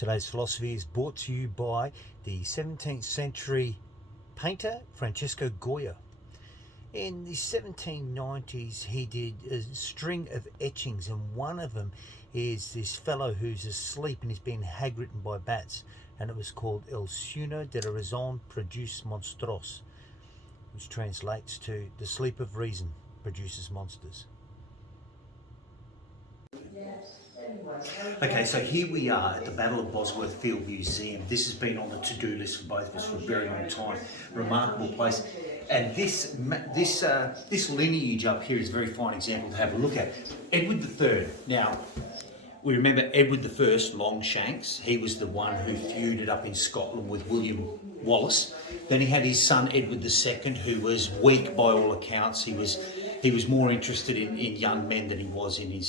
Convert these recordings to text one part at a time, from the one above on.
Today's philosophy is brought to you by the 17th century painter Francesco Goya. In the 1790s he did a string of etchings, and one of them is this fellow who's asleep and he's being hag-ridden by bats, and it was called El Sueño de la Razón produce monstros, which translates to the sleep of reason produces monsters. Okay, so here we are at the Battle of Bosworth Field Museum. This has been on the to-do list for both of us for a very long time. Remarkable place. And this lineage up here is a very fine example to have a look at. Edward III. Now, we remember Edward I, Longshanks. He was the one who feuded up in Scotland with William Wallace. Then he had his son Edward II, who was weak by all accounts. He was more interested in young men than he was in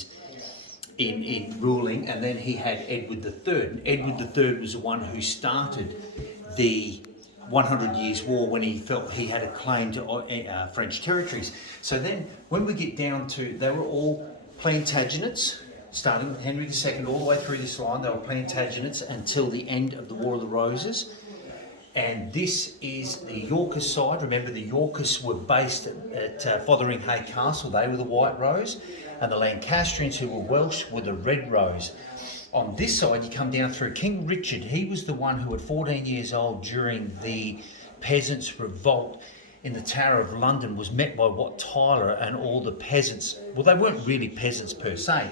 ruling. And then he had Edward III. And Edward III was the one who started the 100 Years' War when he felt he had a claim to French territories. So then when we get down to, they were all Plantagenets, starting with Henry II all the way through this line. They were Plantagenets until the end of the War of the Roses. And this is the Yorkist side. Remember, the Yorkists were based at Fotheringhay Castle. They were the White Rose. And the Lancastrians, who were Welsh, were the Red Rose. On this side, you come down through King Richard. He was the one who, at 14 years old, during the Peasants' Revolt in the Tower of London, was met by Wat Tyler and all the peasants. Well, they weren't really peasants per se.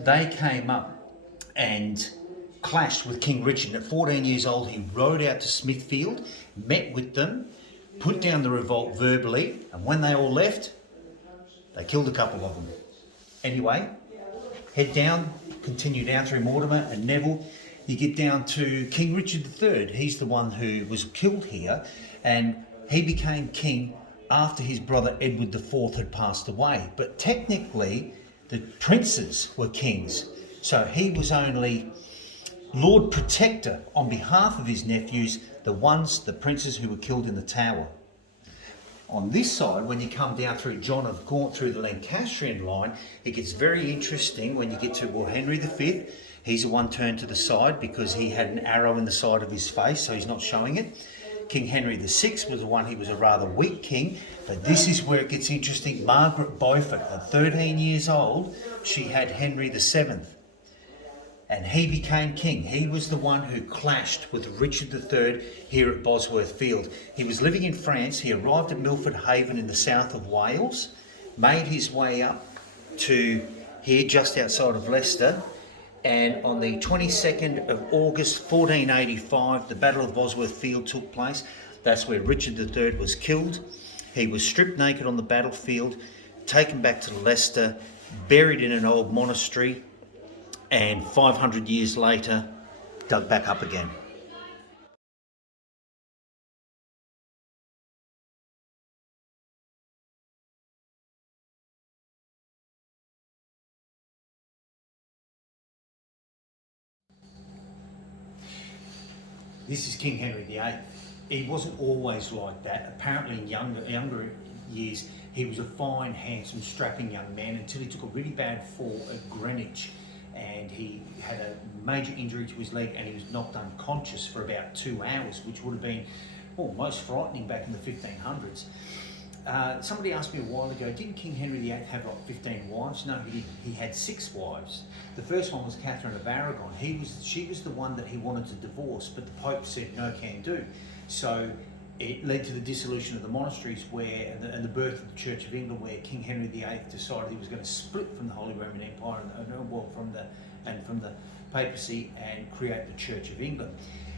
They came up and clashed with King Richard. And at 14 years old, he rode out to Smithfield, met with them, put down the revolt verbally, and when they all left, they killed a couple of them. Anyway, head down, continue down through Mortimer and Neville. You get down to King Richard III. He's the one who was killed here, and he became king after his brother Edward IV had passed away. But technically, the princes were kings. So he was only Lord Protector on behalf of his nephews, the princes who were killed in the Tower. On this side, when you come down through John of Gaunt through the Lancastrian line, it gets very interesting when you get to, well, Henry V. He's the one turned to the side because he had an arrow in the side of his face, so he's not showing it. King Henry VI was the one, he was a rather weak king, but this is where it gets interesting. Margaret Beaufort, at 13 years old, she had Henry VII. And he became king. He was the one who clashed with Richard III here at Bosworth Field. He was living in France. He arrived at Milford Haven in the south of Wales, made his way up to here just outside of Leicester, and on the 22nd of August 1485, the Battle of Bosworth Field took place. That's where Richard III was killed. He was stripped naked on the battlefield, taken back to Leicester, buried in an old monastery, and 500 years later, dug back up again. This is King Henry VIII. He wasn't always like that. Apparently in younger years, he was a fine, handsome, strapping young man until he took a really bad fall at Greenwich. And he had a major injury to his leg and he was knocked unconscious for about 2 hours, which would have been most frightening back in the 1500s. Somebody asked me a while ago, didn't King Henry VIII have like 15 wives? No, he had 6 wives. The first one was Catherine of Aragon. She was the one that he wanted to divorce, but the Pope said no can do. So it led to the dissolution of the monasteries and the birth of the Church of England, where King Henry VIII decided he was going to split from the Holy Roman Empire from the papacy and create the Church of England.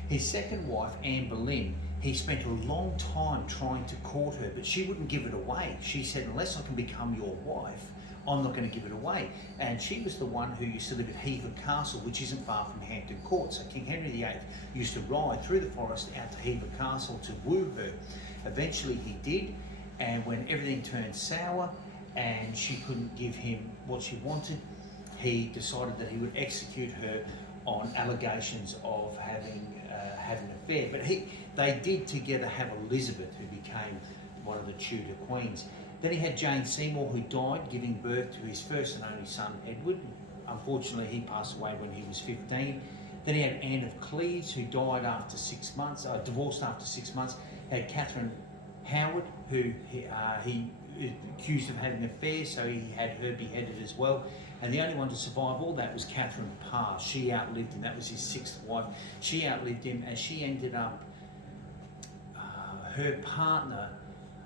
His second wife, Anne Boleyn, he spent a long time trying to court her, but she wouldn't give it away. She said, unless I can become your wife, I'm not going to give it away. And she was the one who used to live at Hever Castle, which isn't far from Hampton Court. So King Henry VIII used to ride through the forest out to Hever Castle to woo her. Eventually he did, and when everything turned sour and she couldn't give him what she wanted, he decided that he would execute her on allegations of having an affair. But they did together have Elizabeth, who became one of the Tudor queens. Then he had Jane Seymour, who died giving birth to his first and only son, Edward. Unfortunately, he passed away when he was 15. Then he had Anne of Cleves, who died after 6 months, divorced after 6 months. He had Catherine Howard, who he accused of having an affair, so he had her beheaded as well. And the only one to survive all that was Catherine Parr. She outlived him. That was his 6th wife. She outlived him, and she ended up, her partner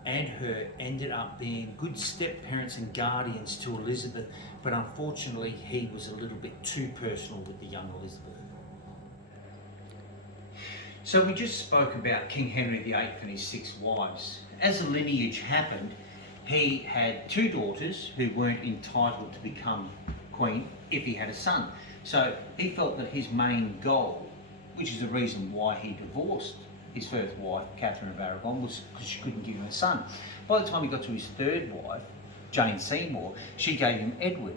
and her ended up being good step-parents and guardians to Elizabeth, but unfortunately he was a little bit too personal with the young Elizabeth. So we just spoke about King Henry VIII and his 6 wives. As the lineage happened, he had 2 daughters who weren't entitled to become queen if he had a son. So he felt that his main goal, which is the reason why he divorced his first wife, Catherine of Aragon, was because she couldn't give him a son. By the time he got to his 3rd wife, Jane Seymour, she gave him Edward.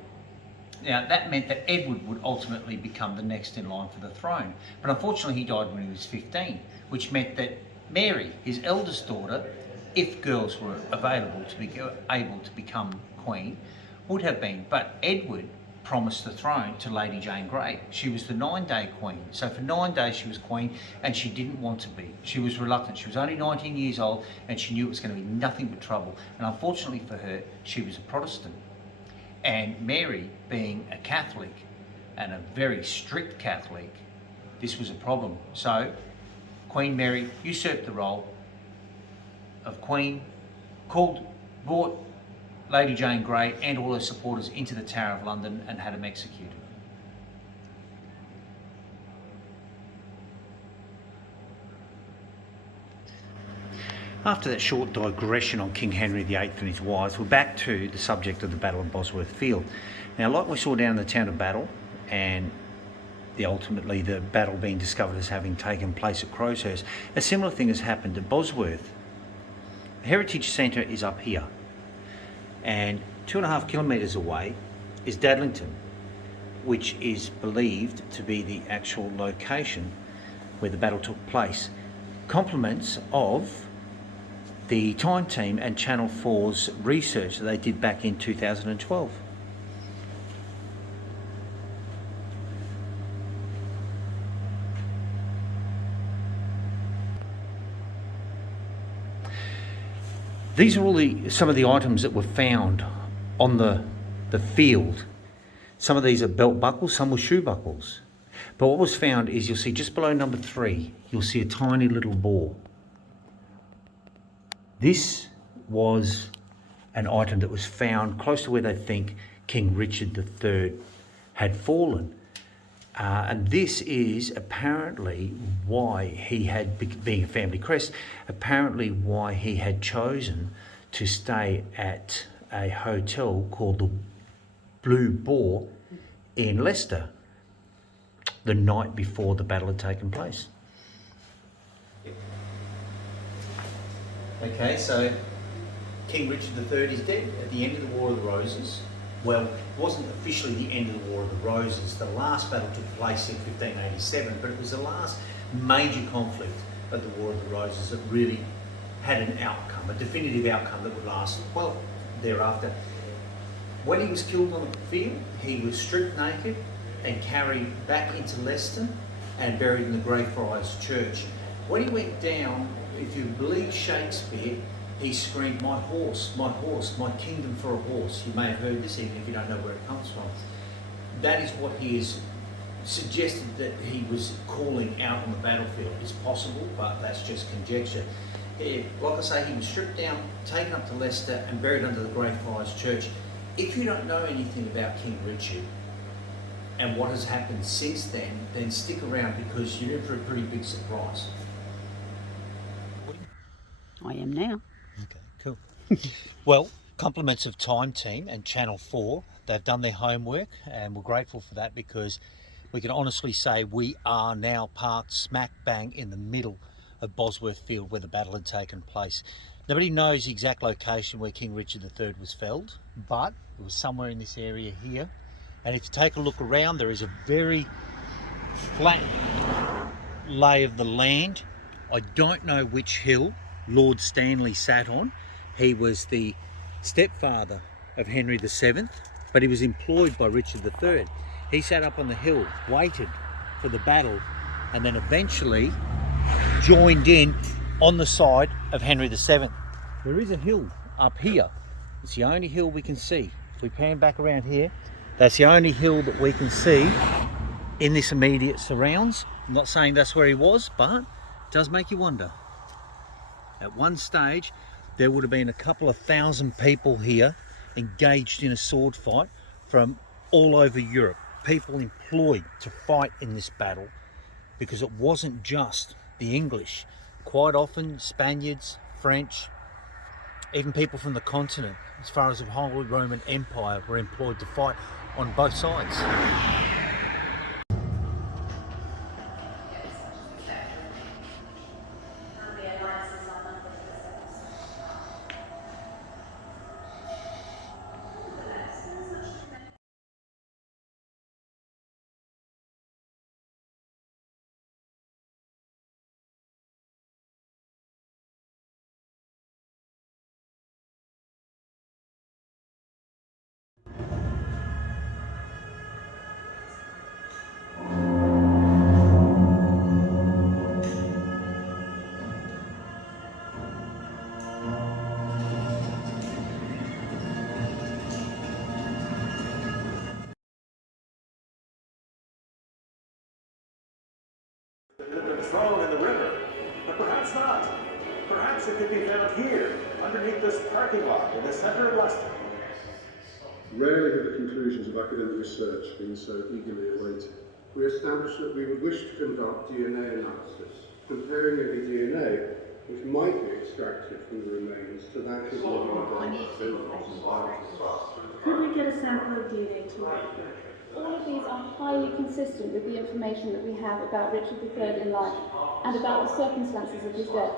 Now that meant that Edward would ultimately become the next in line for the throne. But unfortunately he died when he was 15, which meant that Mary, his eldest daughter, if girls were available to be able to become queen, would have been. But Edward promised the throne to Lady Jane Grey. She was the 9-day queen. So for 9 days she was queen, and she didn't want to be. She was reluctant. She was only 19 years old, and she knew it was going to be nothing but trouble. And unfortunately for her, she was a Protestant. And Mary, being a Catholic, and a very strict Catholic, this was a problem. So Queen Mary usurped the role of queen, brought Lady Jane Grey and all her supporters into the Tower of London and had them executed. After that short digression on King Henry VIII and his wives, we're back to the subject of the Battle of Bosworth Field. Now, like we saw down in the town of Battle, and ultimately the battle being discovered as having taken place at Crowshurst, a similar thing has happened at Bosworth. The Heritage Centre is up here, and 2.5 kilometres away is Dadlington, which is believed to be the actual location where the battle took place. Compliments of the Time Team and Channel 4's research that they did back in 2012. These are all some of the items that were found on the field. Some of these are belt buckles, some were shoe buckles. But what was found is, you'll see just below number 3, you'll see a tiny little boar. This was an item that was found close to where they think King Richard III had fallen. And this is apparently why he had, being a family crest, apparently why he had chosen to stay at a hotel called the Blue Boar in Leicester the night before the battle had taken place. Okay, so King Richard III is dead at the end of the War of the Roses. Well, it wasn't officially the end of the War of the Roses. The last battle took place in 1587, but it was the last major conflict of the War of the Roses that really had an outcome, a definitive outcome that would last, well, thereafter. When he was killed on the field, he was stripped naked and carried back into Leicester and buried in the Greyfriars Church. When he went down, if you believe Shakespeare, he screamed, my horse, my kingdom for a horse." You may have heard this even if you don't know where it comes from. That is what he has suggested that he was calling out on the battlefield. It's possible, but that's just conjecture. Like I say, he was stripped down, taken up to Leicester and buried under the Greyfriars Church. If you don't know anything about King Richard and what has happened since then stick around, because you're in for a pretty big surprise. I am now. Okay, cool. Well, compliments of Time Team and Channel 4. They've done their homework and we're grateful for that, because we can honestly say we are now parked smack bang in the middle of Bosworth Field where the battle had taken place. Nobody knows the exact location where King Richard III was felled, but it was somewhere in this area here. And if you take a look around, there is a very flat lay of the land. I don't know which hill Lord Stanley sat on. He was the stepfather of Henry VII, but he was employed by Richard III. He sat up on the hill, waited for the battle, and then eventually joined in on the side of Henry VII. There is a hill up here. It's the only hill we can see. If we pan back around here, that's the only hill that we can see in this immediate surrounds. I'm not saying that's where he was, but it does make you wonder. At one stage, there would have been a couple of thousand people here engaged in a sword fight from all over Europe. People employed to fight in this battle, because it wasn't just the English. Quite often Spaniards, French, even people from the continent, as far as the Holy Roman Empire, were employed to fight on both sides. It had been thrown in the river, but perhaps not. Perhaps it could be found here, underneath this parking lot in the center of Leicester. Rarely have the conclusions of academic research been so eagerly awaited. We established that we would wish to conduct DNA analysis, comparing any DNA which might be extracted from the remains to that of living descendants. Could we get a sample of DNA to work with? All of these are highly consistent with the information that we have about Richard III in life and about the circumstances of his death.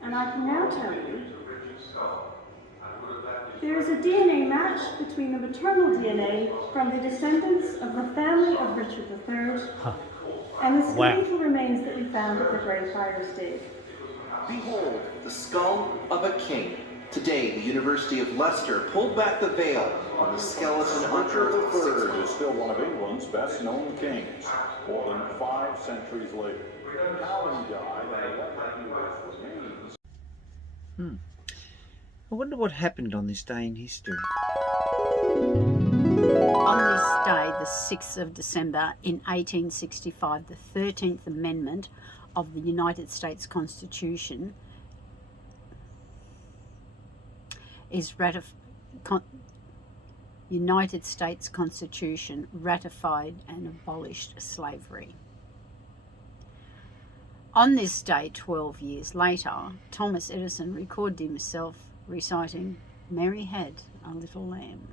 And I can now tell you there is a DNA match between the maternal DNA from the descendants of the family of Richard III and the skeletal remains that we found at the Greyfriars Dig. Behold, the skull of a king. Today, the University of Leicester pulled back the veil on the skeleton Richard unearthed. III is still one of England's best-known kings, more than 5 centuries later. How he died and what he was remains. I wonder what happened on this day in history. On this day, the 6th of December in 1865, the 13th Amendment of the United States Constitution is United States Constitution ratified and abolished slavery. On this day, 12 years later, Thomas Edison recorded himself reciting, "Mary had a little lamb."